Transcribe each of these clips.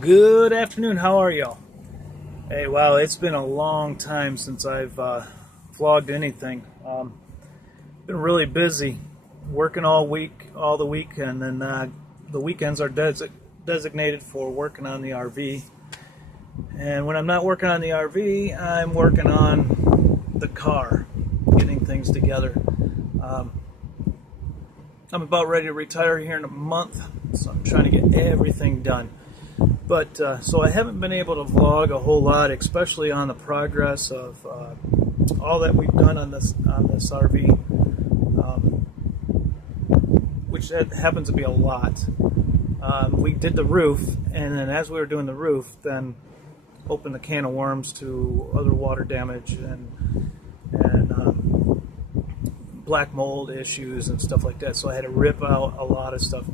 Good afternoon. How are y'all? Hey, wow, it's been a long time since I've vlogged anything. Been really busy, working all week, all the week, and then the weekends are designated for working on the RV. And when I'm not working on the RV, I'm working on the car, getting things together. Um, I'm about ready to retire here in a month, so I'm trying to get everything done. But so I haven't been able to vlog a whole lot, especially on the progress of all that we've done on this RV, which happens to be a lot. We did the roof, and then as we were doing the roof, then opened the can of worms to other water damage and black mold issues and stuff like that. So I had to rip out a lot of stuff.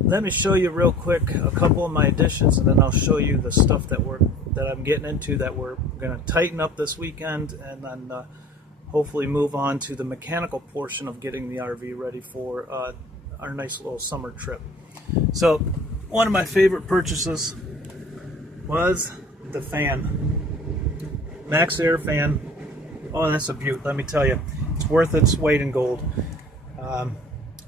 Let me show you real quick a couple of my additions, and then I'll show you the stuff that I'm getting into that we're going to tighten up this weekend, and then hopefully move on to the mechanical portion of getting the RV ready for our nice little summer trip. So one of my favorite purchases was the fan, Max-Air fan. Oh, that's a beaut, let me tell you. It's worth its weight in gold.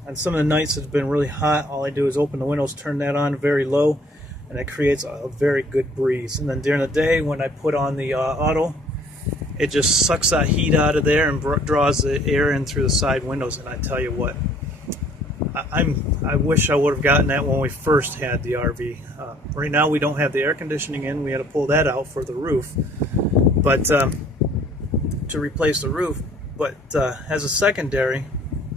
On some of the nights it's been really hot, all I do is open the windows, turn that on very low, and it creates a very good breeze. And then during the day when I put on the auto, it just sucks that heat out of there and draws the air in through the side windows. And I tell you what, I wish I would have gotten that when we first had the RV. Right now we don't have the air conditioning in, we had to pull that out for the roof, but to replace the roof. But as a secondary,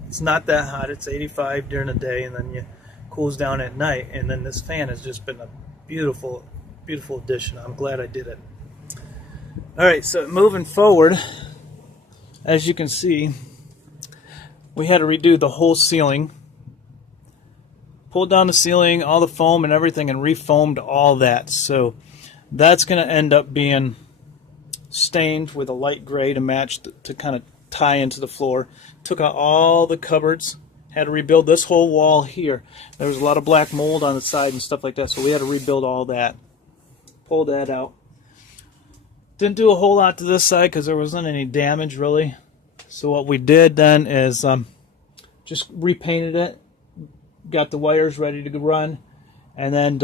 it's not that hot. It's 85 during the day, and then it cools down at night. And then this fan has just been a beautiful, beautiful addition. I'm glad I did it. All right, so moving forward, as you can see, we had to redo the whole ceiling. Pulled down the ceiling, all the foam and everything, and refoamed all that. So that's going to end up being stained with a light gray to match, to kind of tie into the floor. Took out all the cupboards, had to rebuild this whole wall here. There was a lot of black mold on the side and stuff like that, so we had to rebuild all that. Pull that out. Didn't do a whole lot to this side because there wasn't any damage really. So what we did then is just repainted it, got the wires ready to run, and then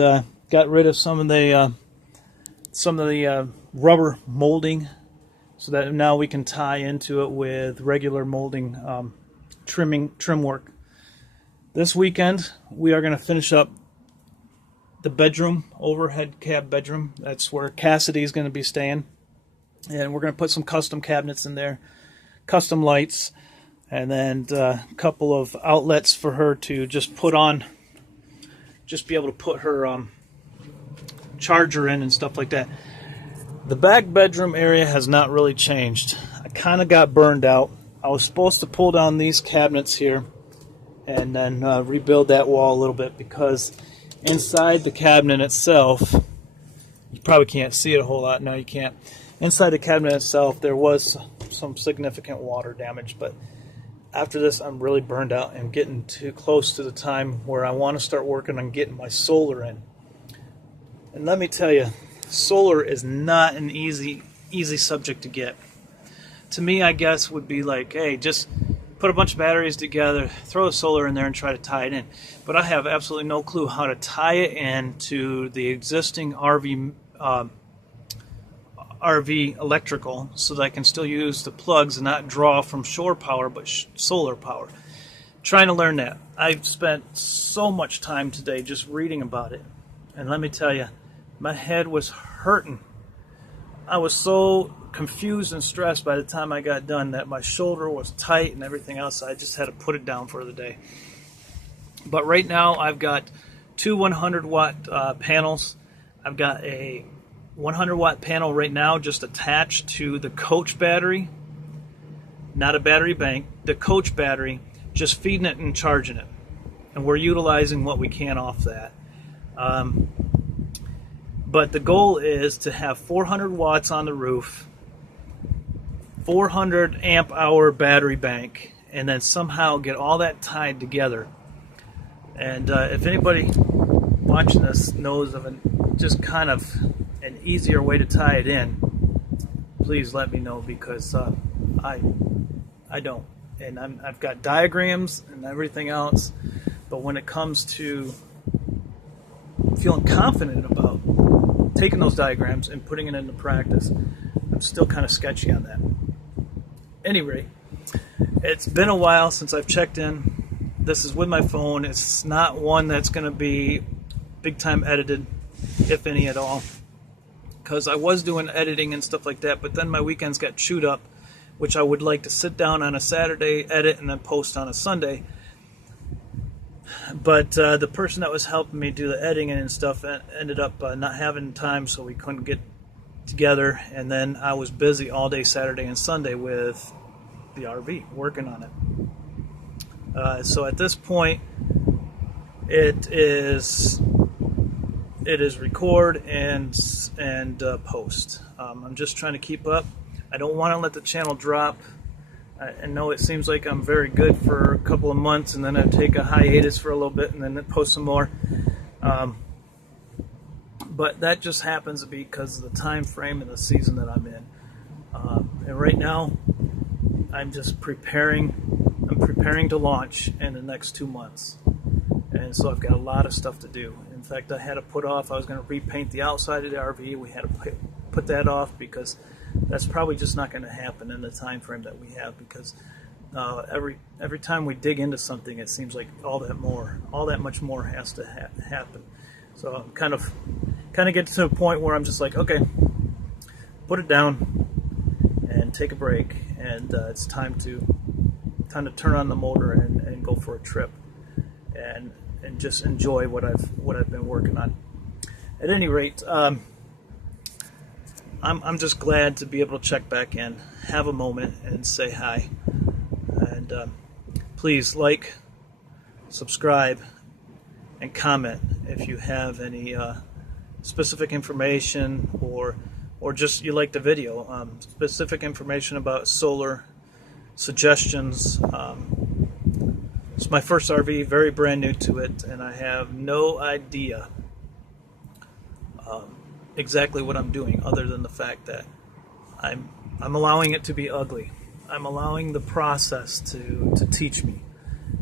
got rid of some of the rubber molding, so that now we can tie into it with regular molding trim work. This weekend we are going to finish up the bedroom, overhead cab bedroom. That's where Cassidy is going to be staying, and we're going to put some custom cabinets in there, custom lights, and then a couple of outlets for her to just put on, just be able to put her charger in and stuff like that. The back bedroom area has not really changed. I kind of got burned out. I was supposed to pull down these cabinets here and then rebuild that wall a little bit, because inside the cabinet itself, you probably can't see it a whole lot. No, you can't. Inside the cabinet itself, there was some significant water damage, but after this, I'm really burned out and getting too close to the time where I want to start working on getting my solar in. And let me tell you, solar is not an easy subject to get. To me, I guess, would be like, hey, just put a bunch of batteries together, throw a solar in there, and try to tie it in. But I have absolutely no clue how to tie it into the existing RV electrical, so that I can still use the plugs and not draw from shore power but solar power. Trying to learn that. I've spent so much time today just reading about it, and let me tell you, my head was hurting. I was so confused and stressed by the time I got done that my shoulder was tight and everything else. I just had to put it down for the day. But right now I've got two 100-watt panels. I've got a 100-watt panel right now just attached to the coach battery, not a battery bank, the coach battery, just feeding it and charging it. And we're utilizing what we can off that. But the goal is to have 400 watts on the roof, 400 amp hour battery bank, and then somehow get all that tied together. And if anybody watching this knows of just kind of an easier way to tie it in, please let me know, because I don't, and I've got diagrams and everything else, but when it comes to feeling confident about taking those diagrams and putting it into practice, I'm still kind of sketchy on that. Anyway, it's been a while since I've checked in. This is with my phone. It's not one that's going to be big time edited, if any at all, because I was doing editing and stuff like that, but then my weekends got chewed up, which I would like to sit down on a Saturday, edit, and then post on a Sunday. But the person that was helping me do the editing and stuff ended up not having time, so we couldn't get together. And then I was busy all day Saturday and Sunday with the RV, working on it. So at this point, it is record and post. I'm just trying to keep up. I don't want to let the channel drop. I know it seems like I'm very good for a couple of months, and then I take a hiatus for a little bit, and then post some more. But that just happens to be because of the time frame and the season that I'm in. And right now, I'm just preparing. I'm preparing to launch in the next 2 months, and so I've got a lot of stuff to do. In fact, I had to put off. I was going to repaint the outside of the RV. We had to put that off because that's probably just not going to happen in the time frame that we have, because every time we dig into something, it seems like all that much more has to happen. So I'm kind of get to a point where I'm just like, okay, put it down and take a break, and it's time to turn on the motor and go for a trip and just enjoy what I've been working on. At any rate, I'm just glad to be able to check back in, have a moment, and say hi. And please like, subscribe, and comment if you have any specific information, or just you like the video. Specific information about solar, suggestions. It's my first RV, very brand new to it, and I have no idea exactly what I'm doing, other than the fact that I'm allowing it to be ugly. I'm allowing the process to teach me,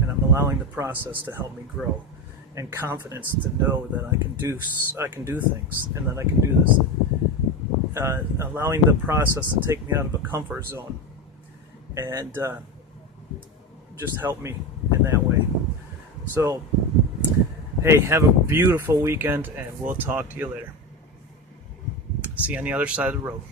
and I'm allowing the process to help me grow, and confidence to know that I can do things, and that I can do this. Allowing the process to take me out of a comfort zone, and just help me in that way. So, hey, have a beautiful weekend, and we'll talk to you later. See you on the other side of the road.